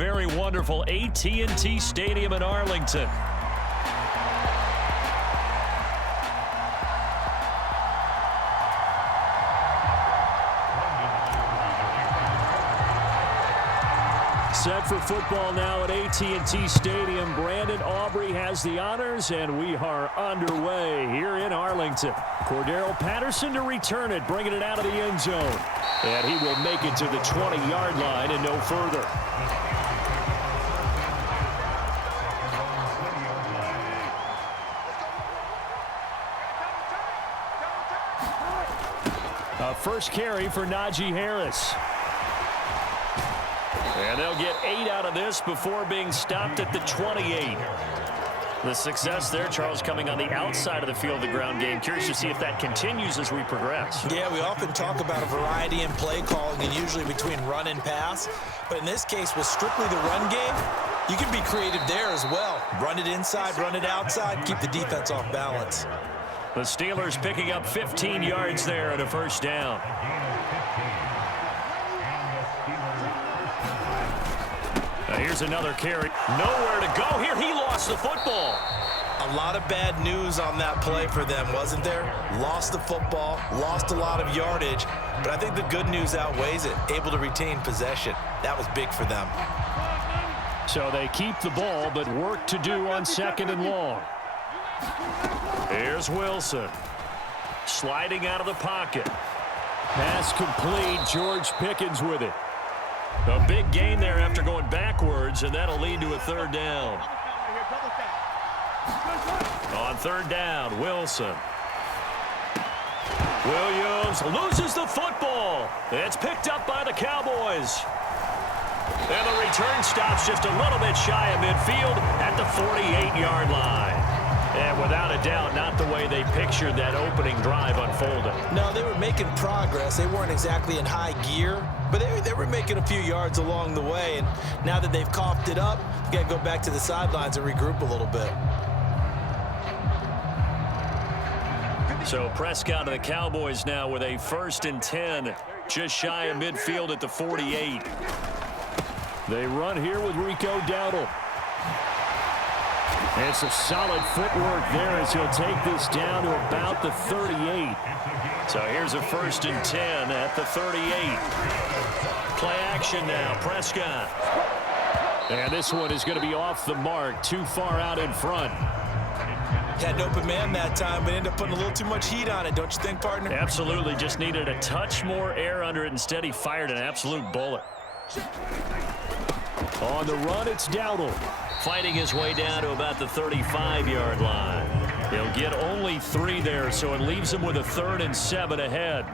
very wonderful AT&T Stadium in Arlington. Set for football now at AT&T Stadium. Brandon Aubrey has the honors, and we are underway here in Arlington. Cordero Patterson to return it, bringing it out of the end zone. And he will make it to the 20-yard line and no further. A first carry for Najee Harris. And they'll get 8 out of this before being stopped at the 28. The success there, Charles, coming on the outside of the field of the ground game. Curious to see if that continues as we progress. Yeah, we often talk about a variety in play calling and usually between run and pass. But in this case, with strictly the run game, you can be creative there as well. Run it inside, run it outside, keep the defense off balance. The Steelers picking up 15 yards there at a first down. Here's another carry. Nowhere to go here. He lost the football. A lot of bad news on that play for them, wasn't there? Lost the football, lost a lot of yardage, but I think the good news outweighs it. Able to retain possession. That was big for them. So they keep the ball, but work to do on 2nd and long. Here's Wilson. Sliding out of the pocket. Pass complete. George Pickens with it. A big gain there after going backwards, and that'll lead to a 3rd down. On 3rd down, Wilson. Williams loses the football. It's picked up by the Cowboys. And the return stops just a little bit shy of midfield at the 48-yard line. And without a doubt, not the way they pictured that opening drive unfolding. No, they were making progress. They weren't exactly in high gear, but they were making a few yards along the way. And now that they've coughed it up, you got to go back to the sidelines and regroup a little bit. So Prescott and the Cowboys now with a 1st and 10, just shy of midfield at the 48. They run here with Rico Dowdle. It's a solid footwork there as he'll take this down to about the 38. So here's a 1st and 10 at the 38. Play action now, Prescott. And this one is going to be off the mark, too far out in front. Had an open man that time, but ended up putting a little too much heat on it, don't you think, partner? Absolutely, just needed a touch more air under it. Instead, he fired an absolute bullet. On the run, it's Dowdle. Fighting his way down to about the 35-yard line. He'll get only 3 there, so it leaves him with a 3rd and 7 ahead.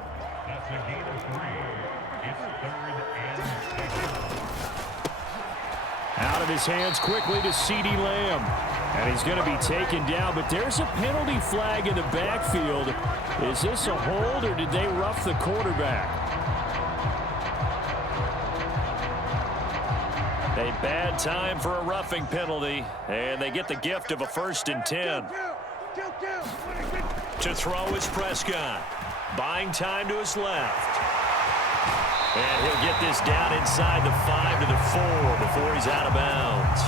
Out of his hands quickly to CeeDee Lamb. And he's going to be taken down, but there's a penalty flag in the backfield. Is this a hold, or did they rough the quarterback? A bad time for a roughing penalty, and they get the gift of a 1st and 10. To throw is Prescott. Buying time to his left. And he'll get this down inside the 5 to the 4 before he's out of bounds.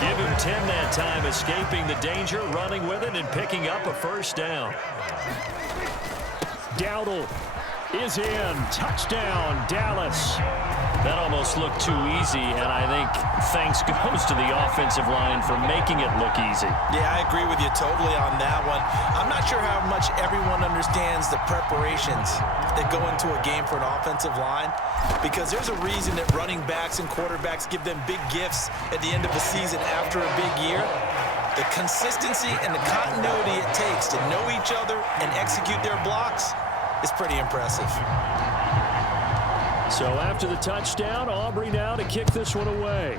Give him 10 that time, escaping the danger, running with it, and picking up a 1st down. Dowdle is in. Touchdown, Dallas. That almost looked too easy, and I think thanks goes to the offensive line for making it look easy. Yeah, I agree with you totally on that one. I'm not sure how much everyone understands the preparations that go into a game for an offensive line, because there's a reason that running backs and quarterbacks give them big gifts at the end of the season after a big year. The consistency and the continuity it takes to know each other and execute their blocks is pretty impressive. So after the touchdown, Aubrey now to kick this one away.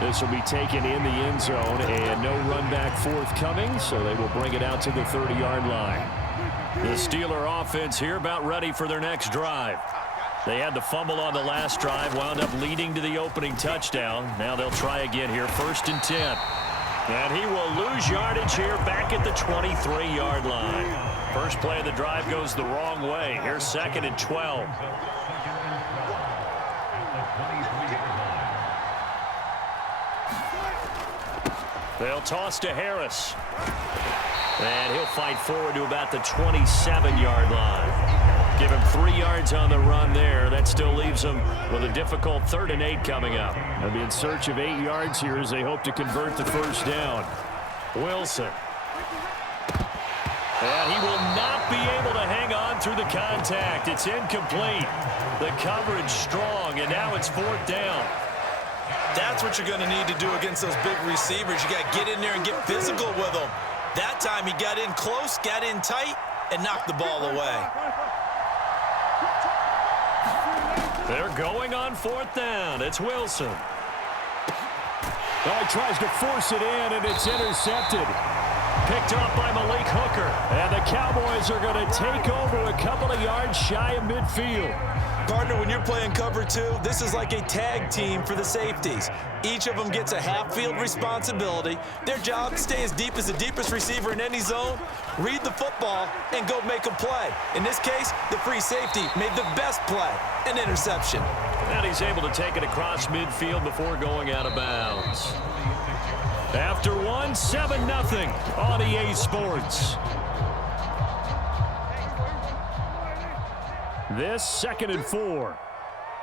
This will be taken in the end zone, and no run back forthcoming, so they will bring it out to the 30-yard line. The Steeler offense here about ready for their next drive. They had the fumble on the last drive, wound up leading to the opening touchdown. Now they'll try again here, 1st and 10. And he will lose yardage here back at the 23-yard line. First play of the drive goes the wrong way. Here's 2nd and 12. They'll toss to Harris. And he'll fight forward to about the 27-yard line. Give him 3 yards on the run there. That still leaves him with a difficult 3rd and 8 coming up. They'll be in search of 8 yards here as they hope to convert the first down. Wilson. And he will not be able to hang on through the contact. It's incomplete. The coverage strong, and now it's 4th down. That's what you're going to need to do against those big receivers. You got to get in there and get physical with them. That time he got in close, got in tight, and knocked the ball away. They're going on 4th down. It's Wilson. Oh, he tries to force it in, and it's intercepted. Picked up by Malik Hooker. And the Cowboys are going to take over a couple of yards shy of midfield. Partner, when you're playing cover 2, this is like a tag team for the safeties. Each of them gets a half-field responsibility. Their job, stay as deep as the deepest receiver in any zone, read the football, and go make a play. In this case, the free safety made the best play, an interception. And he's able to take it across midfield before going out of bounds. After one, 7-0 on EA Sports. This 2nd and 4.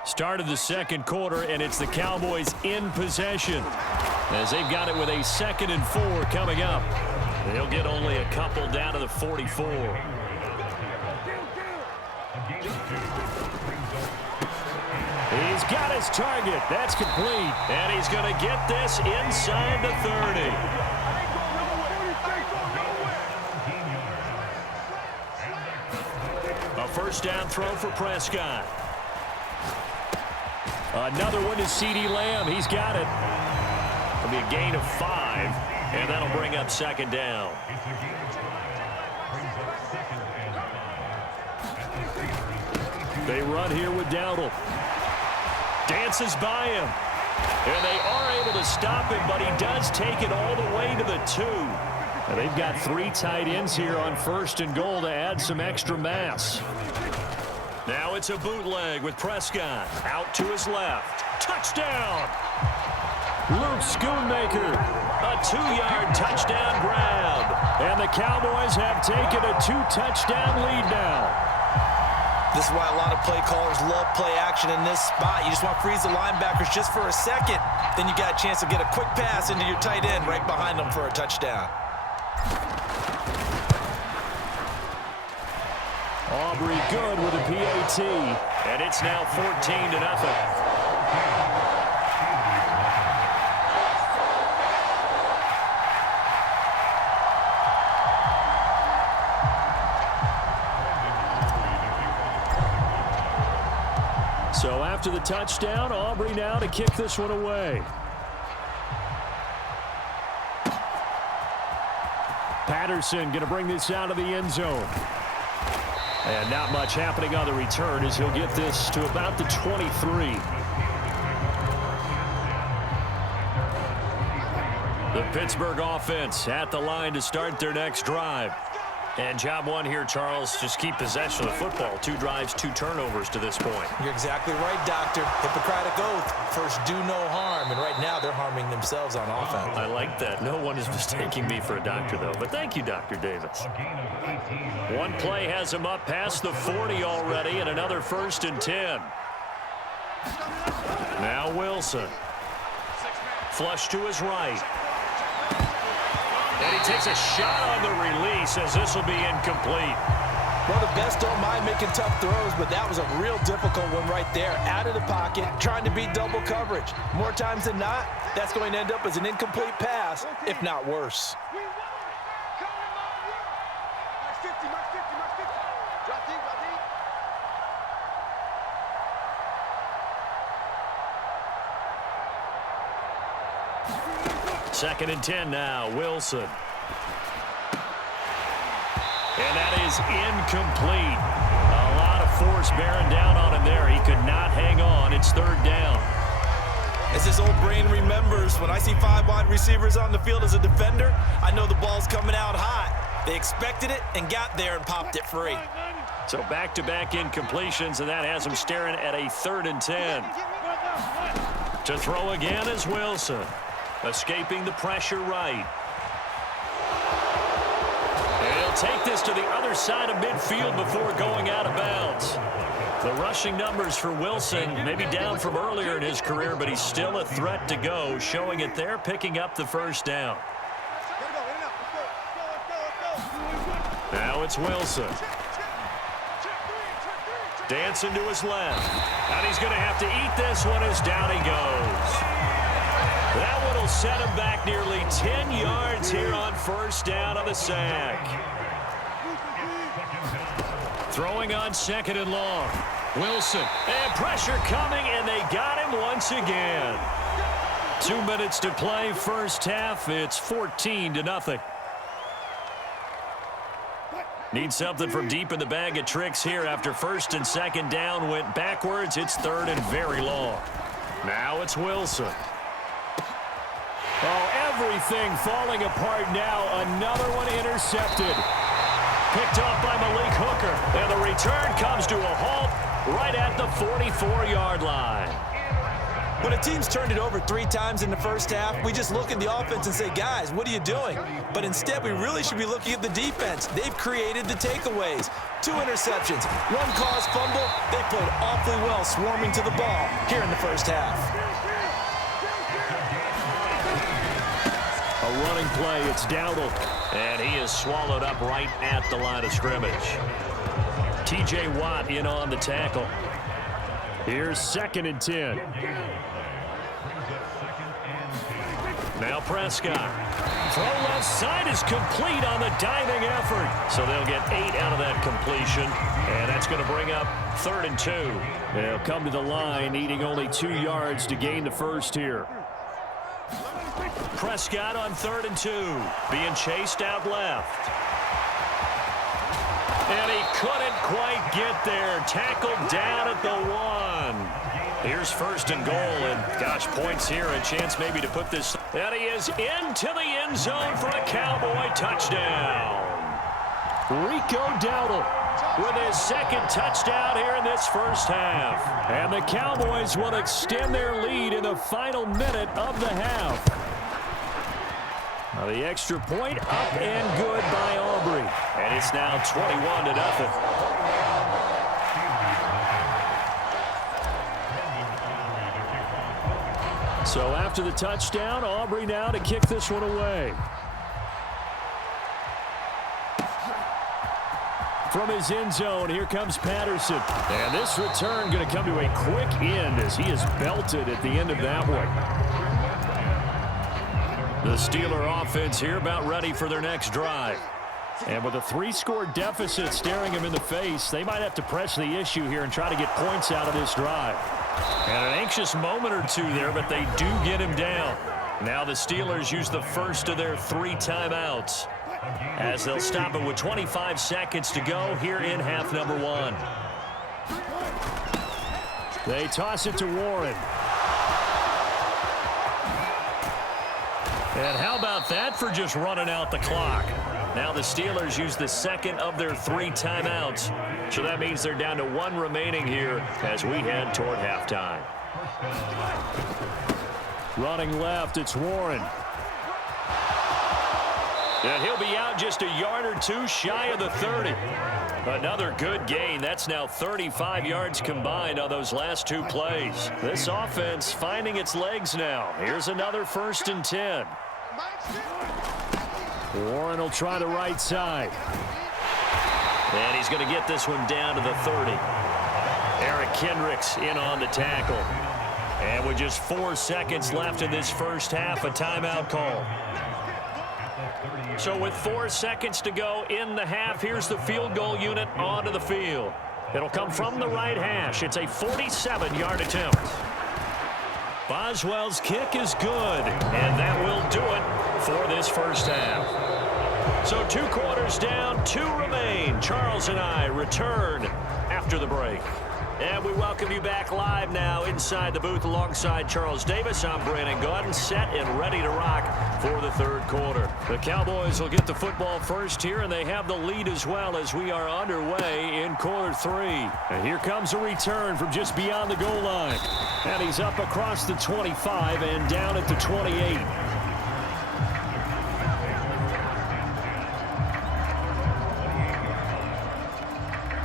Start of the 2nd quarter, and it's the Cowboys in possession as they've got it with a 2nd and 4 coming up. They'll get only a couple down to the 44. He's got his target. That's complete. And he's going to get this inside the 30. A first down throw for Prescott. Another one to CeeDee Lamb. He's got it. It'll be a gain of 5, and that'll bring up 2nd down. They run here with Dowdle. Dances by him. And they are able to stop him, but he does take it all the way to the 2. And they've got 3 tight ends here on 1st and goal to add some extra mass. Now it's a bootleg with Prescott. Out to his left. Touchdown! Luke Schoonmaker. A 2-yard touchdown grab. And the Cowboys have taken a 2-touchdown lead now. This is why a lot of play callers love play action in this spot. You just want to freeze the linebackers just for a second. Then you got a chance to get a quick pass into your tight end right behind them for a touchdown. Aubrey good with a PAT. And it's now 14-0. So after the touchdown, Aubrey now to kick this one away. Patterson going to bring this out of the end zone. And not much happening on the return as he'll get this to about the 23. The Pittsburgh offense at the line to start their next drive. And job one here, Charles, just keep possession of the football. 2 drives, 2 turnovers to this point. You're exactly right, Doctor. Hippocratic oath. First, do no harm. And right now, they're harming themselves on offense. I like that. No one is mistaking me for a doctor, though. But thank you, Dr. Davis. One play has him up past the 40 already, and another 1st and 10. Now Wilson. Flush to his right. And he takes a shot on the release as this will be incomplete. Well, the best don't mind making tough throws, but that was a real difficult one right there. Out of the pocket, trying to beat double coverage. More times than not, that's going to end up as an incomplete pass, if not worse. Second and 10 now, Wilson. And that is incomplete. A lot of force bearing down on him there. He could not hang on. It's 3rd down. As his old brain remembers, when I see 5 wide receivers on the field as a defender, I know the ball's coming out hot. They expected it and got there and popped it free. So back-to-back incompletions, and that has them staring at a 3rd and 10. To throw again is Wilson. Escaping the pressure right. And he'll take this to the other side of midfield before going out of bounds. The rushing numbers for Wilson may be down from earlier in his career, but he's still a threat to go, showing it there, picking up the first down. Now it's Wilson. Dancing to his left. And he's going to have to eat this one as down he goes. That one will set him back nearly 10 yards here on first down on the sack. Throwing on 2nd and long. Wilson. And pressure coming, and they got him once again. 2 minutes to play first half. It's 14-0. Need something from deep in the bag of tricks here after 1st and 2nd down went backwards. It's 3rd and very long. Now it's Wilson. Oh, everything falling apart now. Another one intercepted. Picked off by Malik Hooker. And the return comes to a halt right at the 44-yard line. When a team's turned it over 3 times in the first half, we just look at the offense and say, guys, what are you doing? But instead, we really should be looking at the defense. They've created the takeaways. 2 interceptions, 1 caused fumble. They played awfully well swarming to the ball here in the first half. A running play, it's Dowdle. And he is swallowed up right at the line of scrimmage. T.J. Watt in on the tackle. Here's 2nd and 10. Now Prescott. Throw left side is complete on the diving effort. So they'll get 8 out of that completion. And that's going to bring up 3rd and 2. They'll come to the line, needing only 2 yards to gain the first here. Prescott on 3rd and 2. Being chased out left. And he couldn't quite get there. Tackled down at the 1. Here's 1st and goal, and gosh, points here, a chance maybe to put this. And he is into the end zone for a Cowboy touchdown. Rico Dowdle with his 2nd touchdown here in this first half. And the Cowboys will extend their lead in the final minute of the half. Now the extra point up and good by Aubrey. And it's now 21-0. So after the touchdown, Aubrey now to kick this one away. From his end zone, here comes Patterson. And this return going to come to a quick end as he is belted at the end of that one. The Steeler offense here about ready for their next drive. And with a 3-score deficit staring him in the face, they might have to press the issue here and try to get points out of this drive. And an anxious moment or 2 there, but they do get him down. Now the Steelers use the first of their 3 timeouts as they'll stop it with 25 seconds to go here in half number 1. They toss it to Warren. And how about that for just running out the clock? Now the Steelers use the 2nd of their 3 timeouts. So that means they're down to 1 remaining here as we head toward halftime. Running left, it's Warren. And he'll be out just a yard or 2 shy of the 30. Another good gain. That's now 35 yards combined on those last 2 plays. This offense finding its legs now. Here's another 1st and 10. Warren will try the right side. And he's going to get this one down to the 30. Eric Kendricks in on the tackle. And with just 4 seconds left in this first half, a timeout call. So with 4 seconds to go in the half, here's the field goal unit onto the field. It'll come from the right hash. It's a 47-yard attempt. Boswell's kick is good, and that will do it for this first half. So 2 quarters down, 2 remain. Charles and I return after the break. And we welcome you back live now inside the booth alongside Charles Davis. I'm Brandon Gaudin, set and ready to rock for the third quarter. The Cowboys will get the football first here, and they have the lead as well as we are underway in quarter three. And here comes a return from just beyond the goal line. And he's up across the 25 and down at the 28.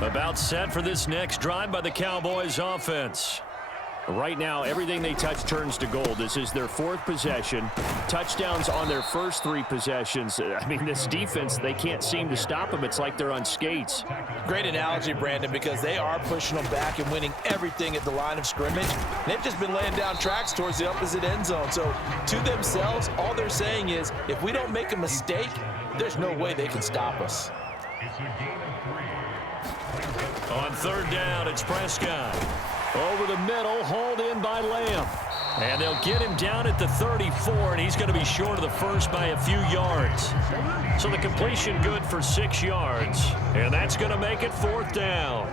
About set for this next drive by the Cowboys offense. Right now, everything they touch turns to gold. This is their fourth possession. Touchdowns on their first three possessions. I mean, this defense, they can't seem to stop them. It's like they're on skates. Great analogy, Brandon, because they are pushing them back and winning everything at the line of scrimmage. They've just been laying down tracks towards the opposite end zone. So to themselves, all they're saying is, if we don't make a mistake, there's no way they can stop us. On third down, it's Prescott. Over the middle, hauled in by Lamb. And they'll get him down at the 34, and he's going to be short of the first by a few yards. So the completion good for 6 yards. And that's going to make it fourth down.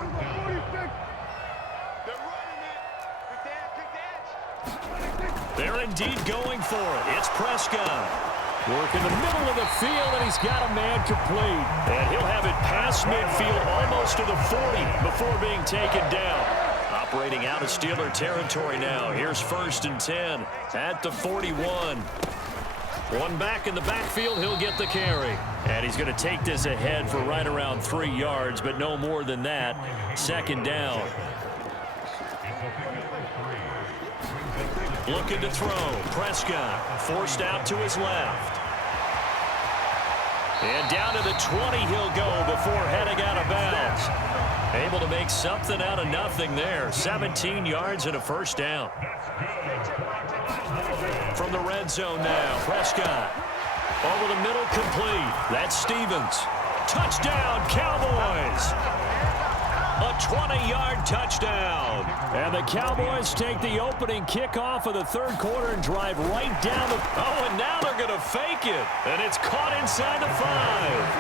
They're indeed going for it. It's Prescott. Work in the middle of the field, and he's got a man complete. And he'll have it past midfield almost to the 40 before being taken down. Operating out of Steeler territory now. Here's 1st and 10 at the 41. One back in the backfield, he'll get the carry. And he's going to take this ahead for right around 3 yards, but no more than that. 2nd down. Looking to throw. Prescott forced out to his left. And down to the 20 he'll go before heading out of bounds. Able to make something out of nothing there. 17 yards and a first down. From the red zone now, Prescott. Over the middle, complete. That's Stevens. Touchdown, Cowboys. A 20-yard touchdown. And the Cowboys take the opening kickoff of the third quarter and drive right down the... Oh, and now they're going to fake it. And it's caught inside the 5.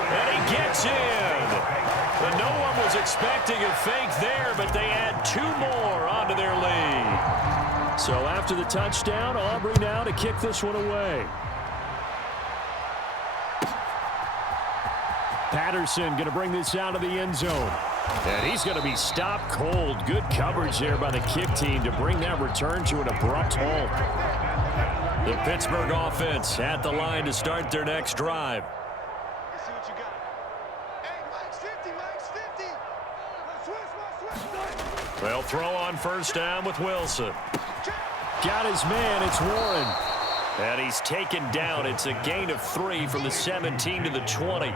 And he gets in. And no one was expecting a fake there, but they add 2 more onto their lead. So after the touchdown, Aubrey now to kick this one away. Patterson going to bring this out of the end zone. And he's going to be stopped cold. Good coverage there by the kick team to bring that return to an abrupt halt. The Pittsburgh offense at the line to start their next drive. They'll throw on first down with Wilson. Got his man. It's Warren. And he's taken down. It's a gain of 3 from the 17 to the 20.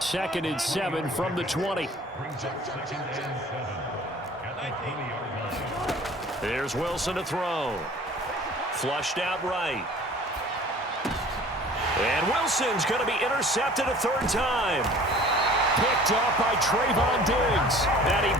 2nd and 7 from the 20. Here's Wilson to throw. Flushed out right. And Wilson's going to be intercepted a 3rd time. Picked off by Trayvon Diggs. And he